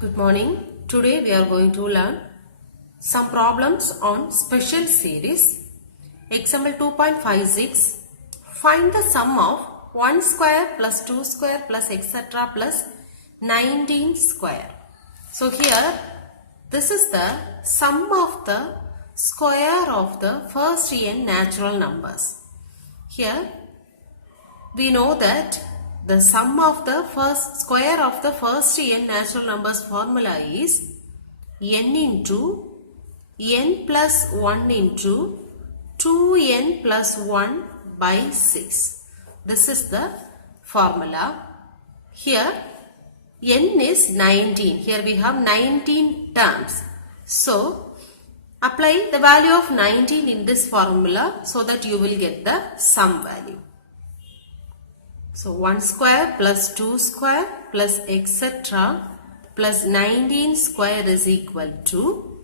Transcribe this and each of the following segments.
Good morning. Today we are going to learn some problems on special series. Example 2.56. Find the sum of 1 square plus 2 square plus etc. plus 19 square. So here this is the sum of the square of the first n natural numbers. Here we know that the sum of the first square of the first n natural numbers formula is n into n plus 1 into 2n plus 1 by 6. This is the formula. Here n is 19. Here we have 19 terms. So apply the value of 19 in this formula so that you will get the sum value. So 1 square plus 2 square plus etc. plus 19 square is equal to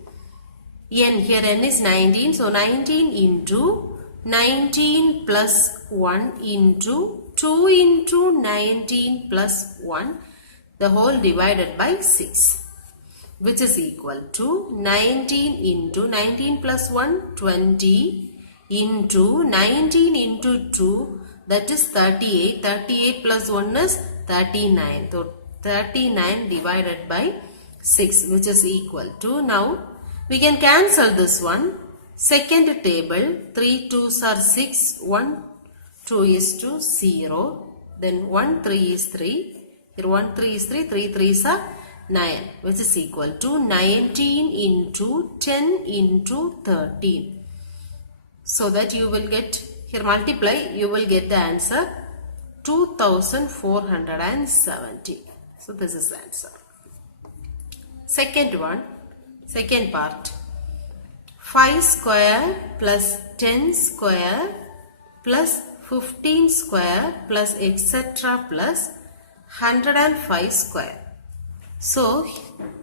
n. Here n is 19. So 19 into 19 plus 1 into 2 into 19 plus 1, the whole divided by 6, which is equal to 19 into 19 plus 1, 20 into 19 into 2, that is 38. 38 plus 1 is 39. So 39 divided by 6, which is equal to, now we can cancel this one. Second table, 3 2s are 6, 1 2 is to 0, then 1 3 is 3, here 1 3 is 3, 3 3s are 9, which is equal to 19 into 10 into 13. So that you will get, here multiply, you will get the answer 2470. So this is the answer. Second one, second part. 5 square plus 10 square plus 15 square plus etc. plus 105 square. So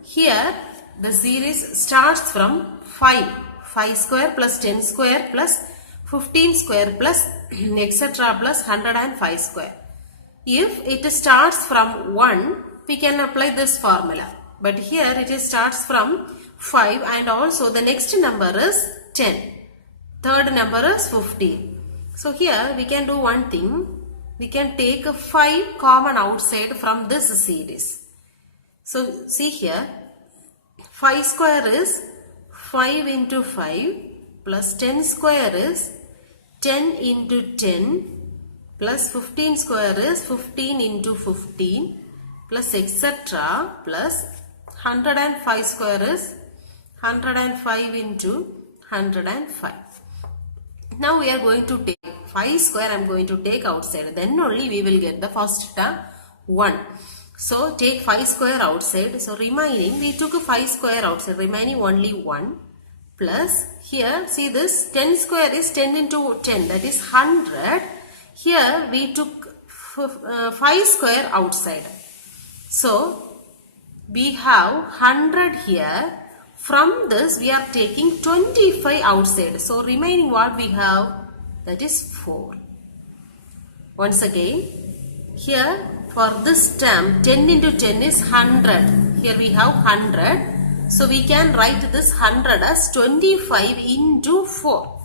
here the series starts from 5 square plus 10 square plus 15 square plus etc. plus 105 square. If it starts from 1, we can apply this formula. But here it starts from 5 and also the next number is 10. Third number is 15. So here we can do one thing. We can take a 5 common outside from this series. So see here, 5 square is 5 into 5 plus 10 square is 10 into 10 plus 15 square is 15 into 15 plus etc. plus 105 square is 105 into 105. Now we are going to take 5 square, I am going to take outside, then only we will get the first term 1. So take 5 square outside. So remaining, we took 5 square outside, remaining only 1 plus here see this 10 square is 10 into 10, that is 100. Here we took 5 square outside. So we have 100 here. From this we are taking 25 outside. So remaining what we have, that is 4. Once again, here for this term 10 into 10 is 100. Here we have 100. So we can write this 100 as 25 into 4.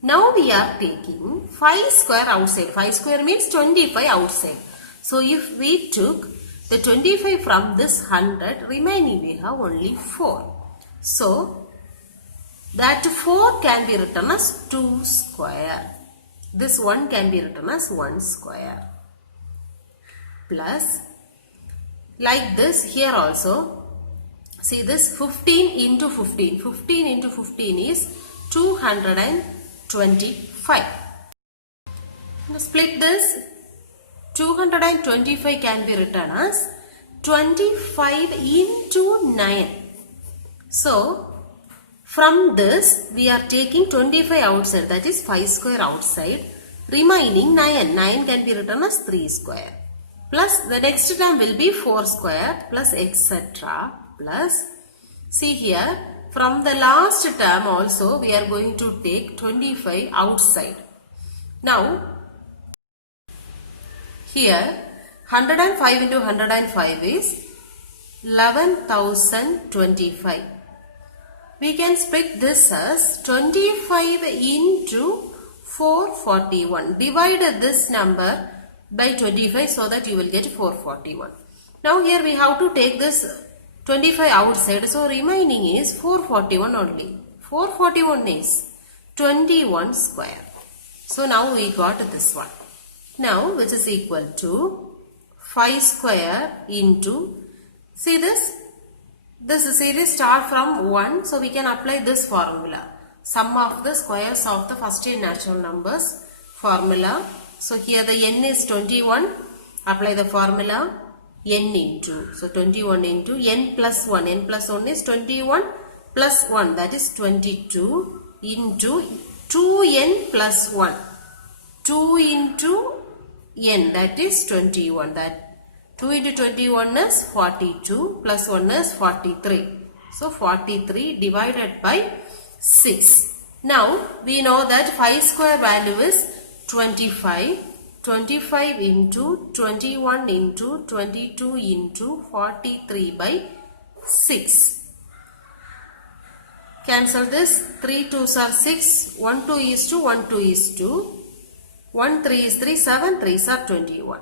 Now we are taking 5 square outside. 5 square means 25 outside. So if we took the 25 from this 100, remaining we have only 4. So that 4 can be written as 2 square. This 1 can be written as 1 square. Plus, like this here also, see this 15 into 15. 15 into 15 is 225. Now split this. 225 can be written as 25 into 9. So from this we are taking 25 outside, that is 5 square outside. Remaining 9. 9 can be written as 3 square. Plus the next term will be 4 square plus etc. Plus see here from the last term also we are going to take 25 outside. Now here 105 into 105 is 11,025. We can split this as 25 into 441. Divide this number by 25 so that you will get 441. Now here we have to take this 25 outside. So remaining is 441 only. 441 is 21 square. So now we got this one. Now which is equal to 5 square into, see this series start from 1, so we can apply this formula. Sum of the squares of the first natural numbers formula. So here the n is 21, apply the formula n into, so 21 into n plus 1 is 21 plus 1, that is 22 into 2n plus 1, 2 into n, that is 21, that 2 into 21 is 42 plus 1 is 43. So 43 divided by 6. Now we know that 5 square value is 25. 25 into 21 into 22 into 43 by 6. Cancel this. 3 2s are 6. 1 2 is 2. 1 2 is 2. 1 3 is 3. 7 3s are 21.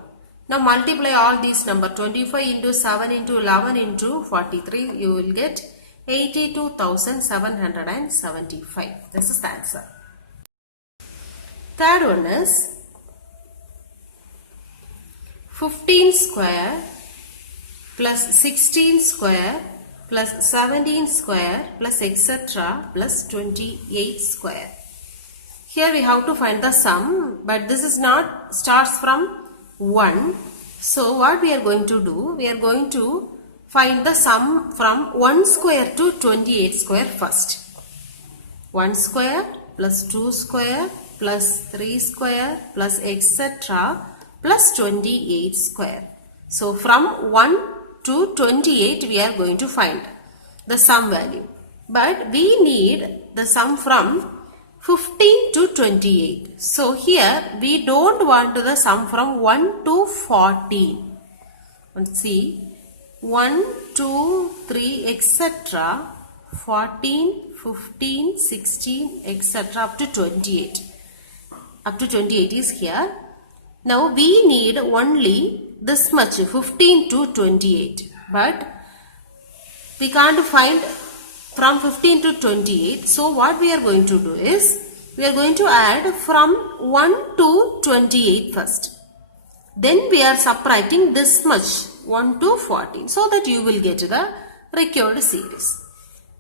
Now multiply all these numbers. 25 into 7 into 11 into 43. You will get 82,775. This is the answer. Third one is 15 square plus 16 square plus 17 square plus etc. plus 28 square. Here we have to find the sum, but this is not starts from 1. So what we are going to do, we are going to find the sum from 1 square to 28 square first. 1 square plus 2 square plus 3 square plus etc. plus 28 square. So from 1 to 28 we are going to find the sum value. But we need the sum from 15 to 28. So here we don't want the sum from 1 to 14. Let's see. 1, 2, 3, etc. 14, 15, 16, etc. up to 28. Up to 28 is here. Now we need only this much, 15 to 28. But we can't find from 15 to 28. So what we are going to do is, we are going to add from 1 to 28 first. Then we are subtracting this much, 1 to 14, so that you will get the required series.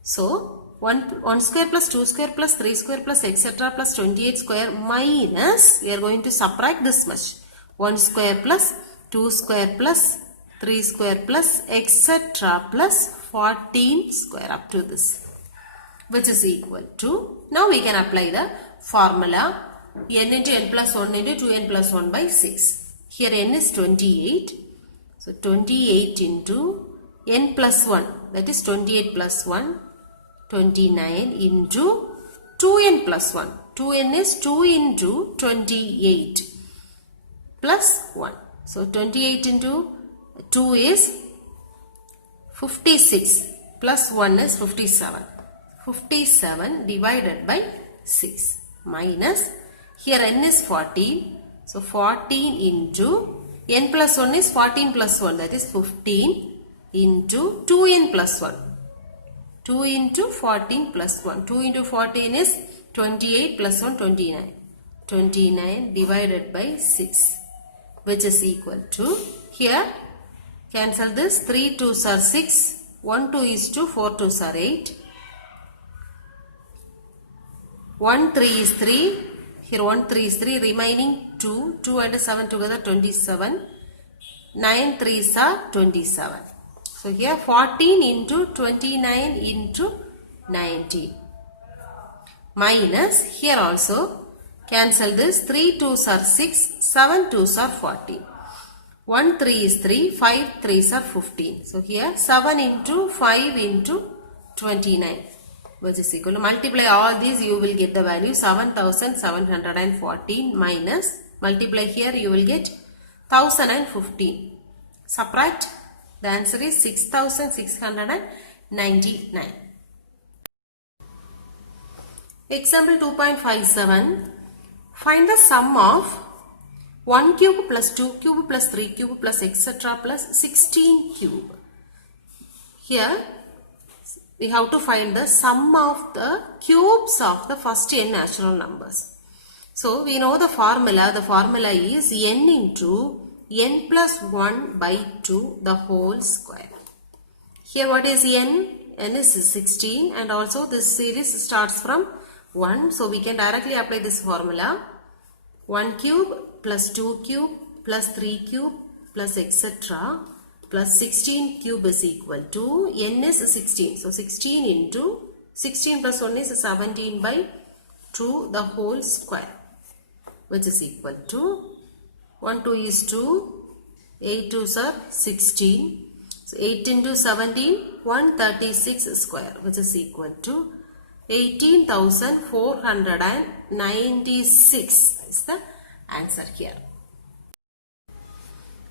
So 1 square plus 2 square plus 3 square plus etc. plus 28 square minus, we are going to subtract this much, 1 square plus 2 square plus 3 square plus etc. plus 14 square up to this, which is equal to, now we can apply the formula n into n plus 1 into 2n plus 1 by 6. Here n is 28. So 28 into n plus 1, that is 28 plus 1, 29 into 2n plus 1. 2n is 2 into 28 plus 1. So 28 into 2 is 56 plus 1 is 57. 57 divided by 6 minus, here n is 14. So 14 into n plus 1 is 14 plus 1, that is 15 into 2n plus 1. 2 into 14 plus 1. 2 into 14 is 28 plus 1, 29. 29 divided by 6, which is equal to, here cancel this, 3 2s are 6, 1 2 is 2, 4 2s are 8. 1 3 is 3, here 1 3 is 3, remaining 2, 2 and 7 together 27, 9 3s are 27. So here 14 into 29 into 19 minus, here also cancel this, 3 2s are 6, 7 2s are 14. 1 3 is 3, 5 3s are 15. So here 7 into 5 into 29, which is equal to, multiply all these, you will get the value 7,714 minus, multiply here you will get 1015. Subtract The answer is 6699. Example 2.57. Find the sum of 1 cube plus 2 cube plus 3 cube plus etc. plus 16 cube. Here we have to find the sum of the cubes of the first n natural numbers. So we know the formula. The formula is n into n plus 1 by 2 the whole square. Here what is n? N is 16 and also this series starts from 1. So we can directly apply this formula. 1 cube plus 2 cube plus 3 cube plus etc. plus 16 cube is equal to n is 16. So 16 into 16 plus 1 is 17 by 2 the whole square, which is equal to 1 2 is 2, 8 2s are 16. So 8 into 17, 136 square, which is equal to 18,496 is the answer here.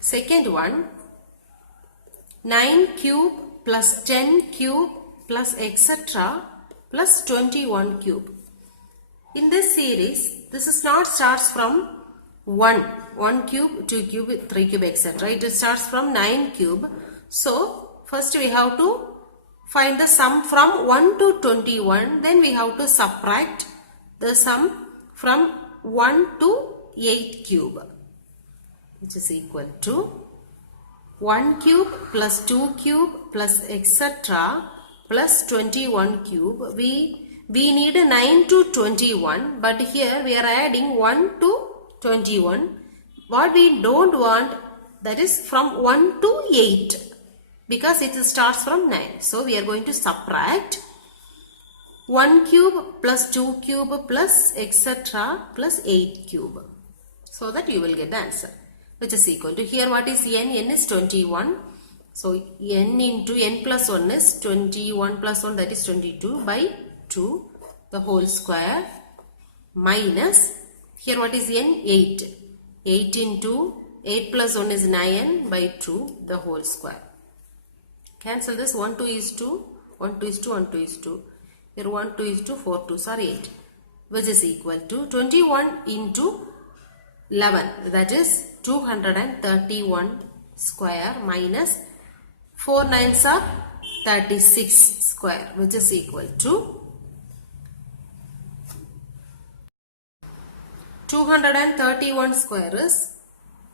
Second one, 9 cube plus 10 cube plus etc. plus 21 cube. In this series, this is not starts from 1 cube, 2 cube, 3 cube, etc. It starts from 9 cube. So, first we have to find the sum from 1 to 21. Then we have to subtract the sum from 1 to 8 cube, which is equal to 1 cube plus 2 cube plus etc. plus 21 cube. We need 9 to 21, but here we are adding 1 to 21. What we don't want, that is from 1 to 8, because it starts from 9. So we are going to subtract 1 cube plus 2 cube plus etc. plus 8 cube, so that you will get the answer, which is equal to, here what is n? N is 21. So n into n plus 1 is 21 plus 1, that is 22 by 2 the whole square, minus, here what is n? 8. 8 into 8 plus 1 is 9 by 2 the whole square. Cancel this. 1 2 is 2, 1 2 is 2, 1 2 is 2. Here 1 2 is 2, 4 2s are 8, which is equal to 21 into 11, that is 231 square, minus 4 9s are 36 square, which is equal to 231 square is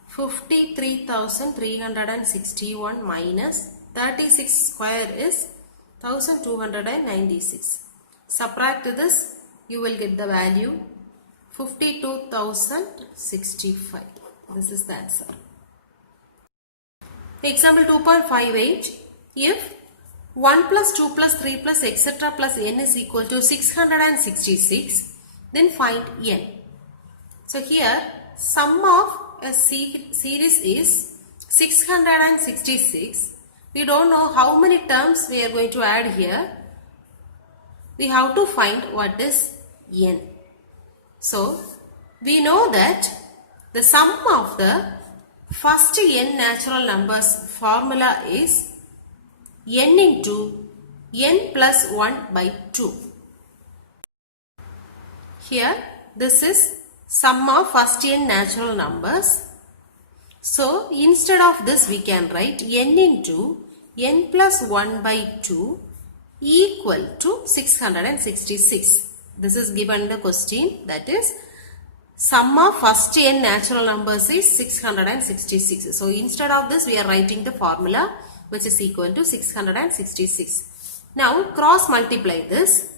53,361 minus 36 square is 1296. Subtract this, you will get the value 52,065. This is the answer. Example 2.58. If 1 plus 2 plus 3 plus etc. plus n is equal to 666, then find n. So here sum of a series is 666. We don't know how many terms we are going to add here. We have to find what is n. So we know that the sum of the first n natural numbers formula is n into n plus 1 by 2. Here this is sum of first n natural numbers. So instead of this we can write n into n plus 1 by 2 equal to 666. This is given the question, that is sum of first n natural numbers is 666. So instead of this we are writing the formula, which is equal to 666. Now cross multiply this.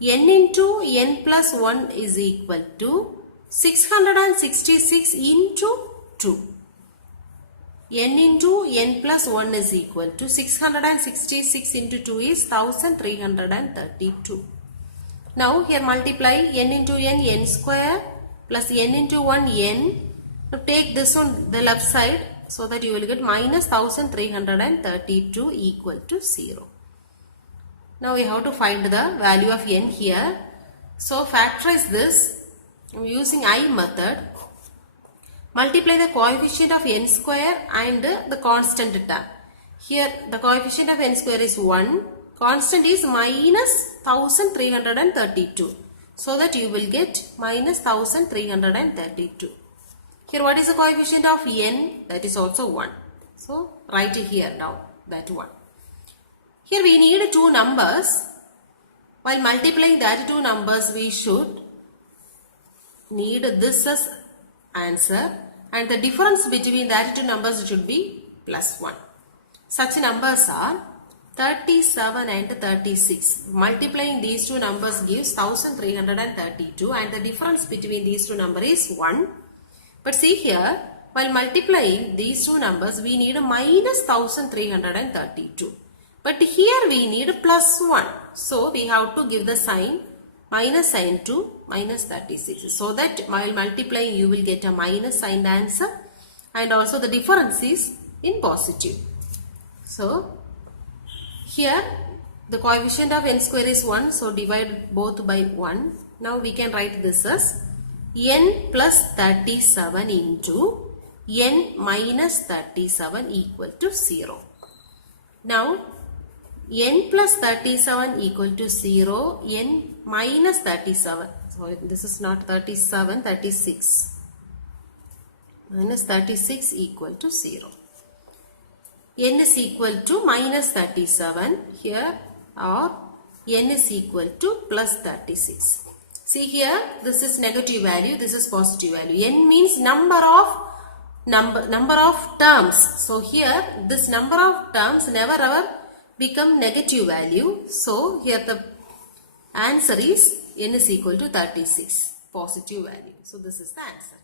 N into n plus 1 is equal to 666 into 2. N into n plus 1 is equal to 666 into 2 is 1332. Now here multiply n into n square plus n into 1 n. Now take this on the left side so that you will get minus 1332 equal to 0. Now we have to find the value of n here. So factorize this using I method. Multiply the coefficient of n square and the constant term. Here the coefficient of n square is 1. Constant is minus 1332. So that you will get minus 1332. Here what is the coefficient of n? That is also 1. So write it here now, that 1. Here we need two numbers. While multiplying that two numbers, we should need this as answer, and the difference between that two numbers should be plus 1. Such numbers are 37 and 36. Multiplying these two numbers gives 1332, and the difference between these two numbers is 1. But see here, while multiplying these two numbers, we need minus 1332. But here we need plus 1. So we have to give the sign, minus sign to minus 36. So that while multiplying you will get a minus sign answer, and also the difference is in positive. So here the coefficient of n square is 1. So divide both by 1. Now we can write this as n plus 37 into n minus 37 equal to 0. Now n plus 37 equal to 0, n minus 37, sorry, this is not 37, 36, minus 36 equal to 0. N is equal to minus 37 here, or n is equal to plus 36. See here, this is negative value, this is positive value. N means number of terms. So here this number of terms never ever become negative value. So here the answer is n is equal to 36, positive value. So this is the answer.